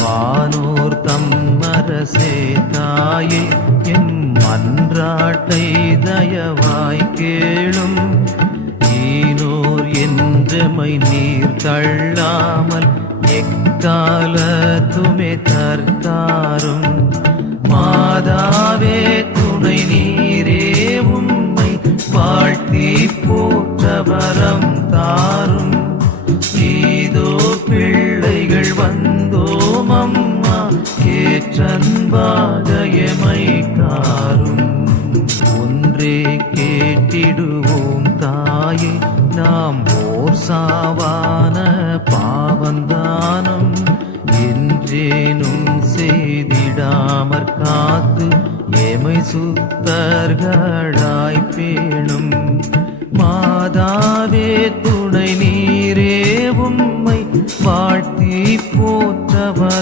வானோர் தம் அரசே தாயே என் மன்றாட்டை தயவாய் கேளும். ஈனோர் என்றமை நீர் தள்ளாமல் எக்காலத்துமே தற்காரும். மாதாவே துணை நீரே உம்மை வாழ்த்தி போற்ற வரம் தாரும். ஈதோ பிள்ளைகள் வந்தோம் அம்மா ஏற்றன்பாக எமை காரும். ஒன்றே கேட்டிடுவோம் தாயே நாம் ஓர் சாவான பாவந்தானம் என்றேனும் செய்திடாமற் காத்து எமை சுத்தர்களாய் பேணும். மாதாவே துணை நீரே உம்மை வாழ்த்தி போற்றவர்